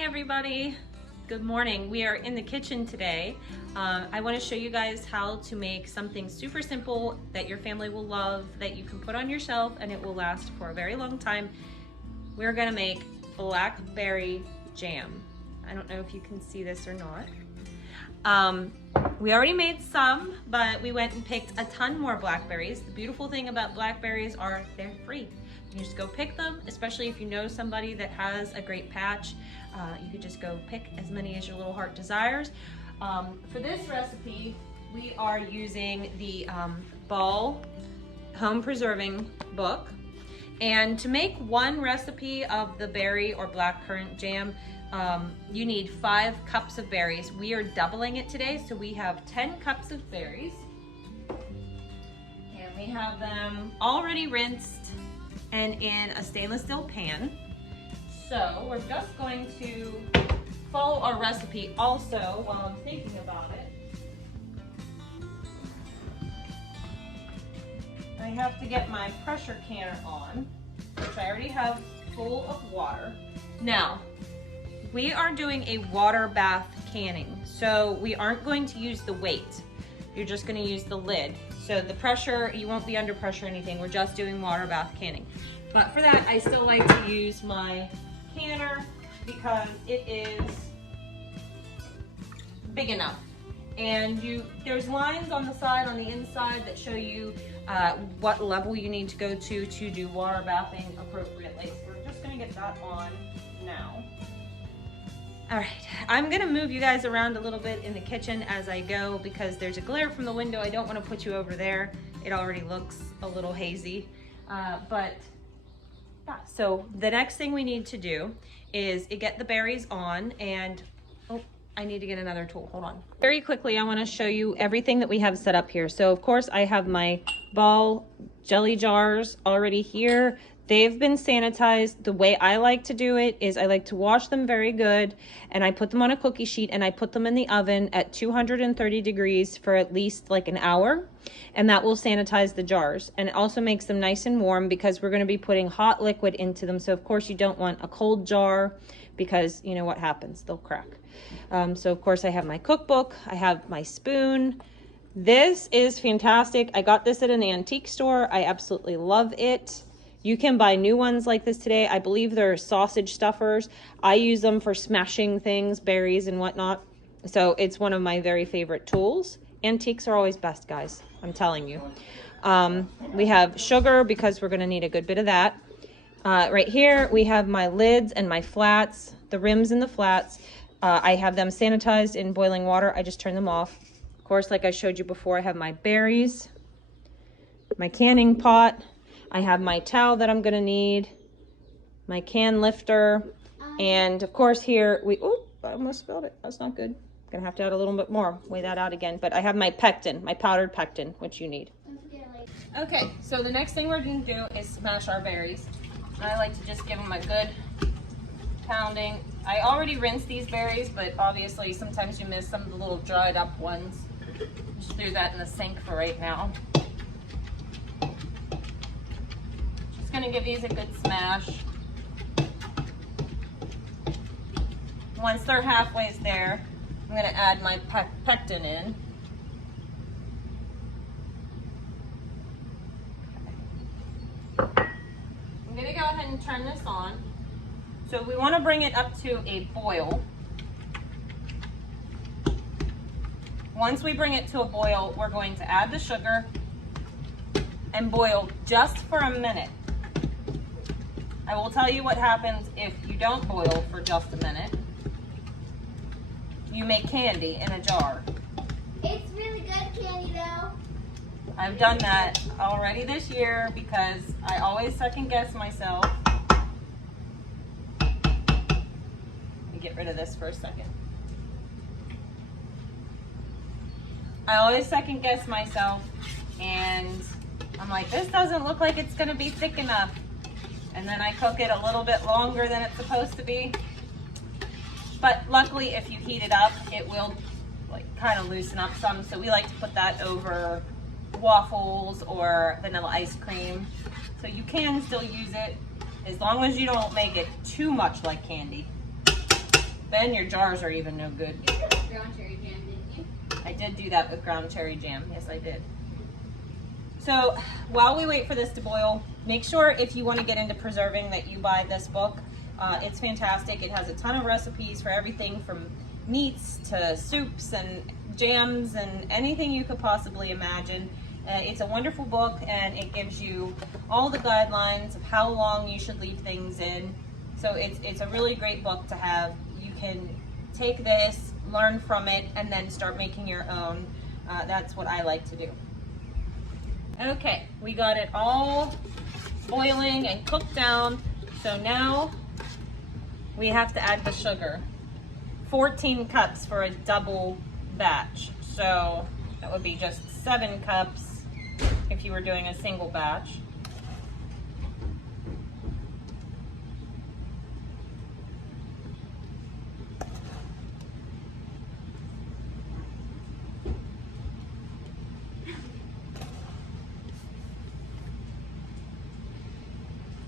Hi everybody, good morning. We are in the kitchen today. I want to show you guys how to make something super simple that your family will love, that you can put on your shelf and it will last for a very long time. We're gonna make blackberry jam. I don't know if you can see this or not. We already made some, but we went and picked a ton more blackberries. The beautiful thing about blackberries are they're free. You just go pick them, especially if you know somebody that has a great patch. You could just go pick as many as your little heart desires. For this recipe, we are using the Ball Home Preserving book. And to make one recipe of the berry or blackcurrant jam, you need 5 cups of berries. We are doubling it today, so we have 10 cups of berries. And we have them already rinsed and in a stainless steel pan. So we're just going to follow our recipe also while I'm thinking about it. I have to get my pressure canner on, which I already have full of water. Now, we are doing a water bath canning, so we aren't going to use the weight. You're just going to use the lid. So the pressure, you won't be under pressure or anything. We're just doing water bath canning. But for that, I still like to use my canner because it is big enough. And there's lines on the side, on the inside, that show you what level you need to go to do water bathing appropriately. So we're just going to get that on now. All right, I'm gonna move you guys around a little bit in the kitchen as I go because there's a glare from the window. I don't wanna put you over there. It already looks a little hazy. But yeah, so the next thing we need to do is get the berries on and, oh, I need to get another tool, hold on. Very quickly, I wanna show you everything that we have set up here. So of course I have my Ball jelly jars already here. They've been sanitized. The way I like to do it is I like to wash them very good and I put them on a cookie sheet and I put them in the oven at 230 degrees for at least like an hour, and that will sanitize the jars. And it also makes them nice and warm because we're going to be putting hot liquid into them. So of course you don't want a cold jar because you know what happens, they'll crack. So of course I have my cookbook, I have my spoon. This is fantastic. I got this at an antique store. I absolutely love it. You can buy new ones like this today. I believe they're sausage stuffers. I use them for smashing things, berries and whatnot. So it's one of my very favorite tools. Antiques are always best, guys. I'm telling you. We have sugar because we're gonna need a good bit of that. Right here, we have my lids and my flats, the rims and the flats. I have them sanitized in boiling water. I just turn them off. Of course, like I showed you before, I have my berries, my canning pot. I have my towel that I'm gonna need, my can lifter, and of course here oh, I almost spilled it. That's not good. Gonna have to add a little bit more, weigh that out again. But I have my pectin, my powdered pectin, which you need. Okay, so the next thing we're gonna do is smash our berries. I like to just give them a good pounding. I already rinsed these berries, but obviously sometimes you miss some of the little dried up ones. Just threw that in the sink for right now. Gonna give these a good smash. Once they're halfway there, I'm gonna add my pectin in. I'm gonna go ahead and turn this on. So we wanna bring it up to a boil. Once we bring it to a boil, we're going to add the sugar and boil just for a minute. I will tell you what happens if you don't boil for just a minute. You make candy in a jar. It's really good candy though. I've done that already this year because I always second guess myself. Let me get rid of this for a second. I always second guess myself and I'm like, this doesn't look like it's gonna be thick enough. And then I cook it a little bit longer than it's supposed to be. But luckily, if you heat it up, it will like kind of loosen up some. So we like to put that over waffles or vanilla ice cream. So you can still use it as long as you don't make it too much like candy. Ben, your jars are even no good. You put ground cherry jam, didn't you? I did do that with ground cherry jam. Yes, I did. So while we wait for this to boil, make sure if you want to get into preserving that you buy this book. It's fantastic. It has a ton of recipes for everything from meats to soups and jams and anything you could possibly imagine. It's a wonderful book, and it gives you all the guidelines of how long you should leave things in. So it's a really great book to have. You can take this, learn from it, and then start making your own. That's what I like to do. Okay, we got it all boiling and cooked down. So now we have to add the sugar. 14 cups for a double batch. So that would be just 7 cups if you were doing a single batch.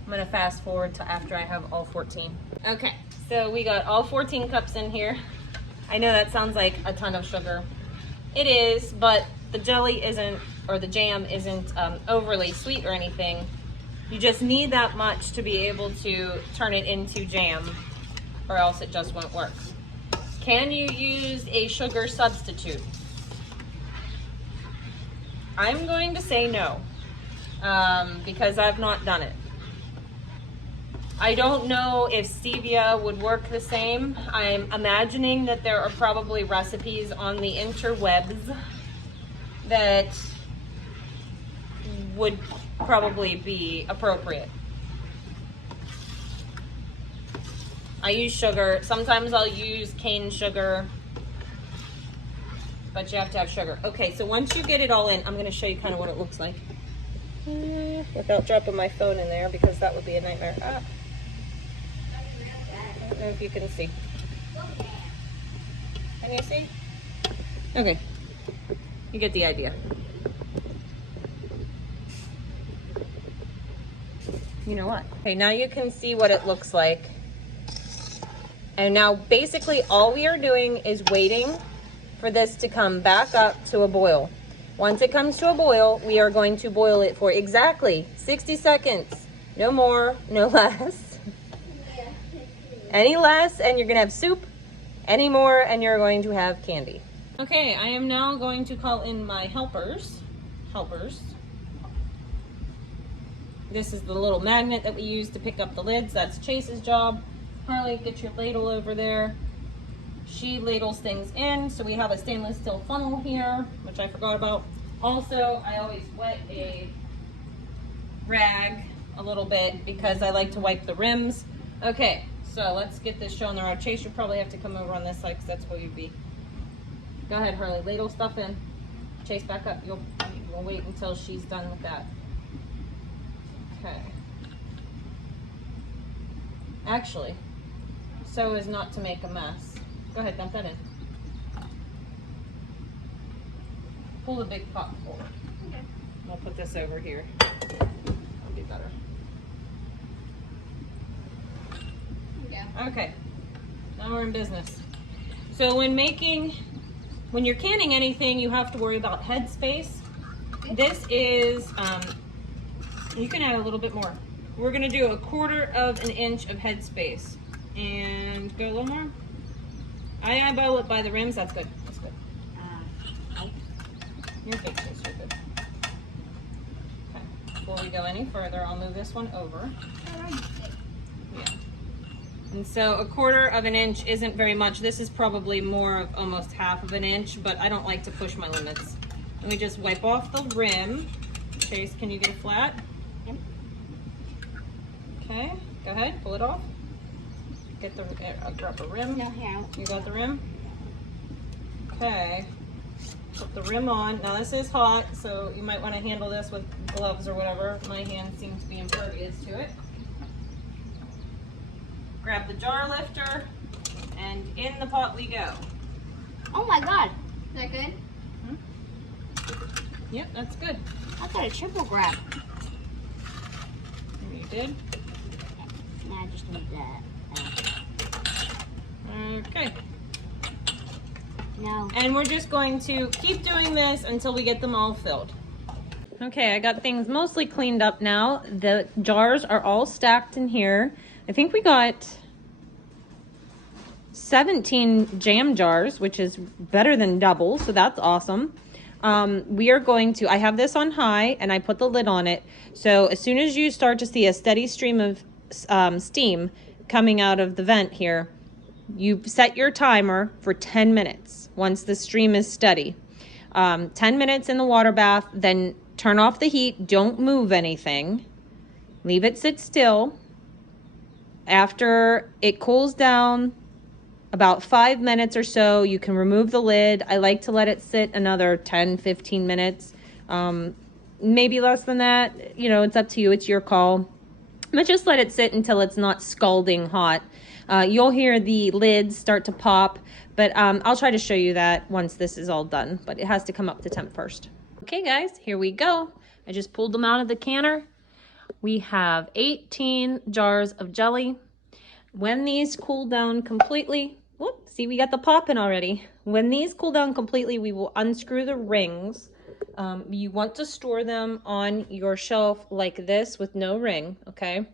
I'm gonna fast forward to after I have all 14. Okay, so we got all 14 cups in here. I know that sounds like a ton of sugar. It is, but the jelly isn't, or the jam isn't overly sweet or anything. You just need that much to be able to turn it into jam, or else it just won't work. Can you use a sugar substitute? I'm going to say no, because I've not done it. I don't know if stevia would work the same. I'm imagining that there are probably recipes on the interwebs that would probably be appropriate. I use sugar. Sometimes I'll use cane sugar, but you have to have sugar. Okay, so once you get it all in, I'm going to show you kind of what it looks like. Without dropping my phone in there, because that would be a nightmare. I don't know if you can see. Can you see? Okay. You get the idea. You know what? Okay, now you can see what it looks like. And now basically all we are doing is waiting for this to come back up to a boil. Once it comes to a boil, we are going to boil it for exactly 60 seconds. No more, no less. Any less and you're gonna have soup. Any more and you're going to have candy. Okay, I am now going to call in my helpers. This is the little magnet that we use to pick up the lids. That's Chase's job. Harley, get your ladle over there. She ladles things in. So we have a stainless steel funnel here, which I forgot about. Also, I always wet a rag a little bit because I like to wipe the rims. Okay, so let's get this show on the road. Chase, you'll probably have to come over on this side because that's where you'd be. Go ahead, Harley, ladle stuff in. Chase, back up. We'll wait until she's done with that. Okay. Actually, so as not to make a mess. Go ahead, dump that in. Pull the big pot forward. Okay. I'll put this over here. That'll be better. Yeah. Okay, now we're in business. So when you're canning anything, you have to worry about headspace. This is, you can add a little bit more. We're gonna do 1/4 inch of headspace. And go a little more. I eyeball it by the rims, that's good, that's good. Your big piece, you're good. Okay, before we go any further, I'll move this one over. Yeah. And so 1/4 inch isn't very much. This is probably more of almost 1/2 inch, but I don't like to push my limits. Let me just wipe off the rim. Chase, can you get it flat? Yep. Okay, go ahead, pull it off. Get the, I'll drop a rim. No, here. You got the rim? Okay, put the rim on. Now this is hot, so you might want to handle this with gloves or whatever. My hands seem to be impervious to it. Grab the jar lifter, and in the pot we go. Oh my god. Is that good? Yep, that's good. I got a triple grab. You did? No, I just need that. Okay. Okay. No. And we're just going to keep doing this until we get them all filled. Okay, I got things mostly cleaned up now. The jars are all stacked in here. I think we got 17 jam jars, which is better than double, so that's awesome. We are going to, I have this on high and I put the lid on it. So as soon as you start to see a steady stream of steam coming out of the vent here, you set your timer for 10 minutes once the stream is steady. 10 minutes in the water bath, then turn off the heat. Don't move anything. Leave it sit still. After it cools down, about 5 minutes or so, you can remove the lid. I like to let it sit another 10-15 minutes. Maybe less than that. You know, it's up to you. It's your call. But just let it sit until it's not scalding hot. You'll hear the lids start to pop, but I'll try to show you that once this is all done. But it has to come up to temp first. Okay, guys, here we go. I just pulled them out of the canner. We have 18 jars of jelly. When these cool down completely, whoop, see, we got the popping already. When these cool down completely, we will unscrew the rings. You want to store them on your shelf like this with no ring, okay?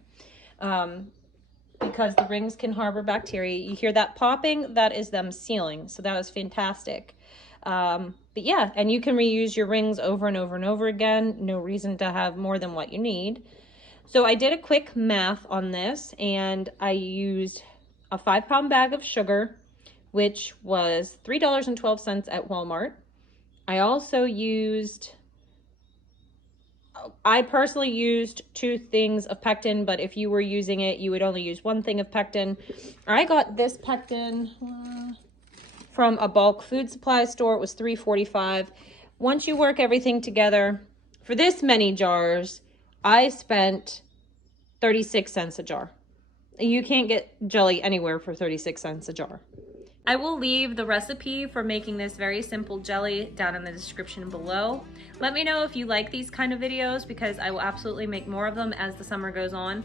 Because the rings can harbor bacteria. You hear that popping? That is them sealing, so that is fantastic. But yeah, and you can reuse your rings over and over and over again. No reason to have more than what you need. So I did a quick math on this, and I used a 5-pound bag of sugar, which was $3.12 at Walmart. I also used, I personally used 2 things of Pectin, but if you were using it, you would only use 1 thing of Pectin. I got this Pectin from a bulk food supply store. It was $3.45. Once you work everything together, for this many jars, I spent 36 cents a jar. You can't get jelly anywhere for 36 cents a jar. I will leave the recipe for making this very simple jelly down in the description below. Let me know if you like these kind of videos, because I will absolutely make more of them as the summer goes on,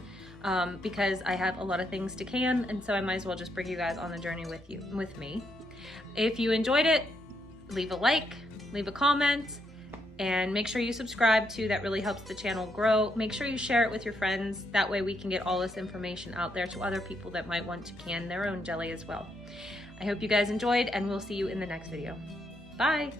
because I have a lot of things to can, and so I might as well just bring you guys on the journey with me. If you enjoyed it, leave a like, leave a comment, and make sure you subscribe too. That really helps the channel grow. Make sure you share it with your friends. That way we can get all this information out there to other people that might want to can their own jelly as well. I hope you guys enjoyed, and we'll see you in the next video. Bye.